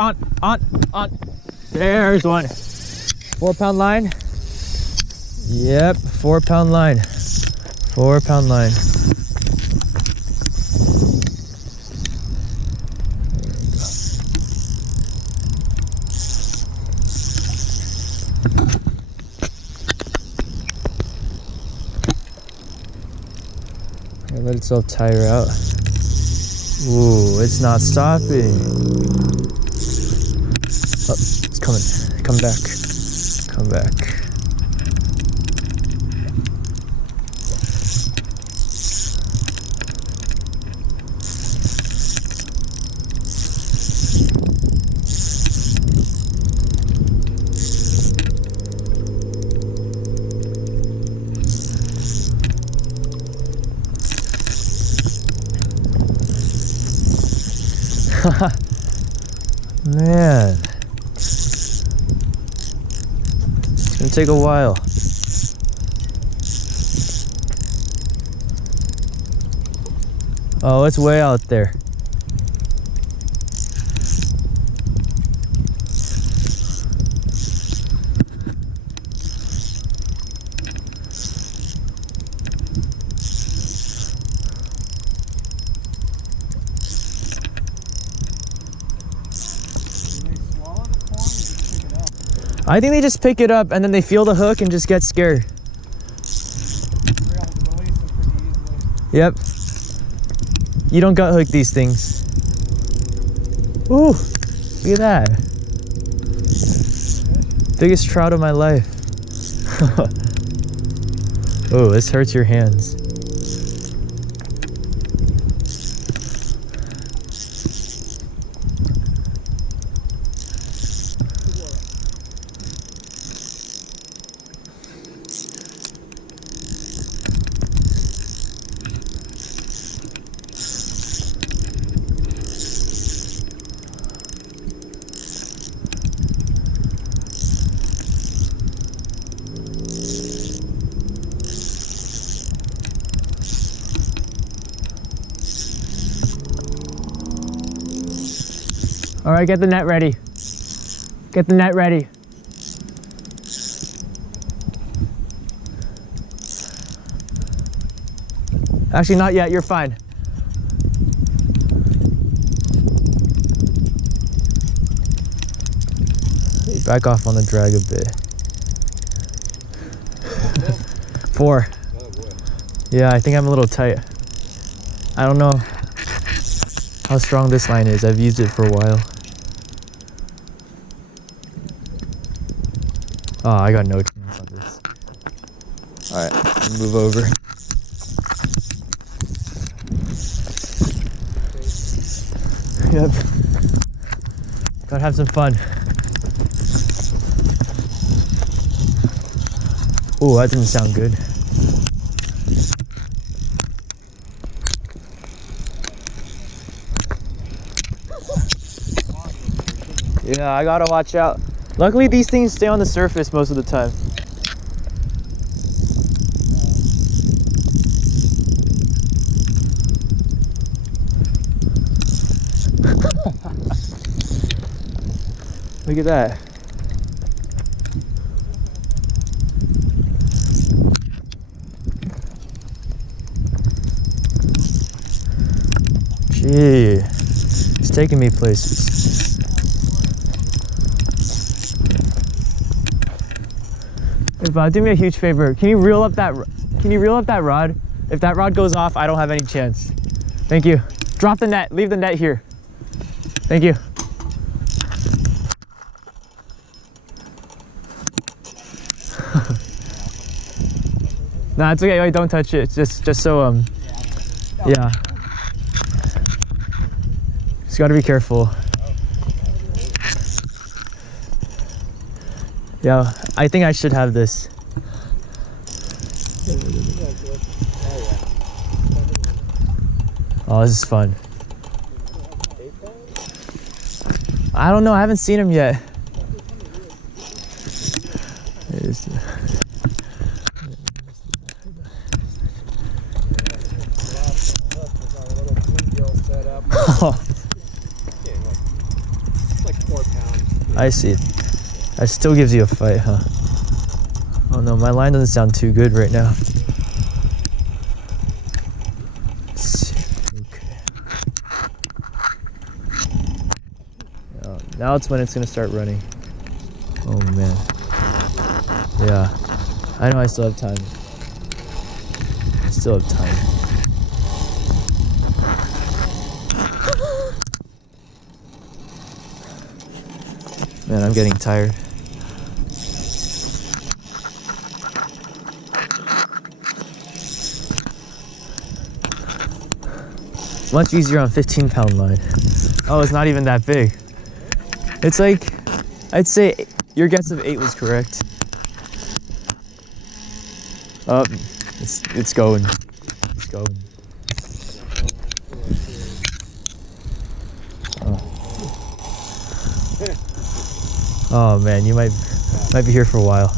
on. There's one. 4-pound line. Yep, 4-pound line. 4-pound line. Let itself tire out. Ooh, it's not stopping. Oh, it's coming. Come back. Come back. Man, it's gonna take a while. Oh, it's way out there. I think they just pick it up and then they feel the hook and just get scared. Yep. You don't gut hook these things. Ooh, look at that. Biggest trout of my life. Oh, this hurts your hands. All right, get the net ready. Get the net ready. Actually, not yet, you're fine. Back off on the drag a bit. 4. Yeah, I think I'm a little tight. I don't know how strong this line is. I've used it for a while. Oh, I got no chance on this. Alright, move over. Yep. Gotta have some fun. Ooh, that didn't sound good. Yeah, I gotta watch out. Luckily, these things stay on the surface most of the time. Look at that. Gee, it's taking me places. Hey, Bob, do me a huge favor. Can you reel up that rod? If that rod goes off, I don't have any chance. Thank you. Drop the net. Leave the net here. Thank you. Nah, it's okay. Wait, don't touch it. It's just so yeah. Just gotta be careful. Yeah, I think I should have this. Oh, this is fun. I don't know. I haven't seen him yet. I see. That still gives you a fight, huh? Oh no, my line doesn't sound too good right now. Let's see. Okay. Now it's when it's gonna start running. Oh man. Yeah. I know I still have time. I still have time. Man, I'm getting tired. Much easier on 15-pound line. Oh, it's not even that big. It's like, I'd say your guess of 8 was correct. Oh, it's going. It's going. Oh man, you might be here for a while.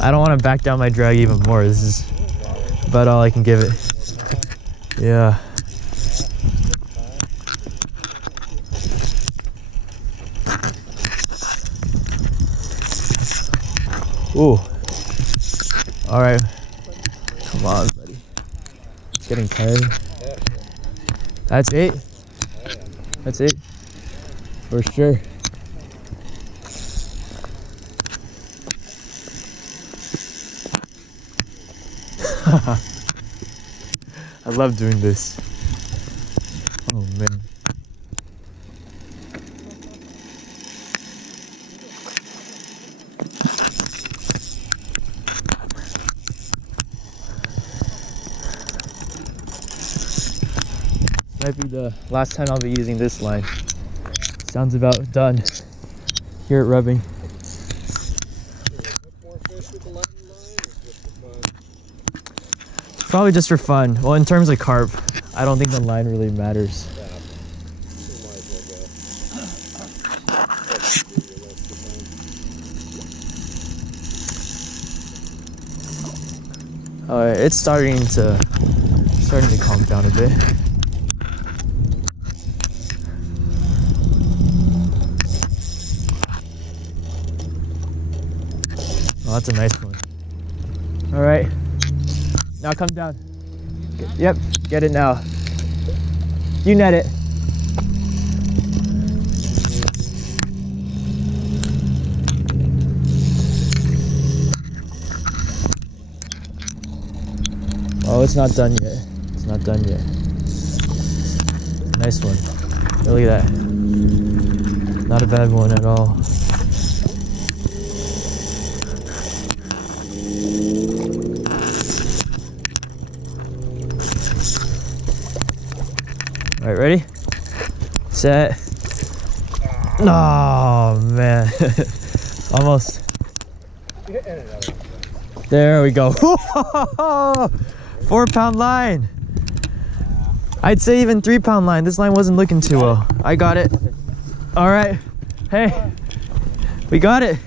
I don't want to back down my drag even more. This is about all I can give it. Yeah. Ooh. All right. Come on, buddy. It's getting tired. That's 8. That's 8. For sure. I love doing this. Oh man. Might be the last time I'll be using this line. Sounds about done. Hear it rubbing. Probably just for fun. Well, in terms of carp, I don't think the line really matters. Alright, it's starting to calm down a bit. Oh, that's a nice one. Alright. Now come down. Yep, get it now. You net it. Oh, it's not done yet. It's not done yet. Nice one. Oh, look at that. Not a bad one at all. All right, ready? Set. Oh man, almost. There we go. 4-pound line. I'd say even 3-pound line. This line wasn't looking too well. I got it. All right. Hey, we got it.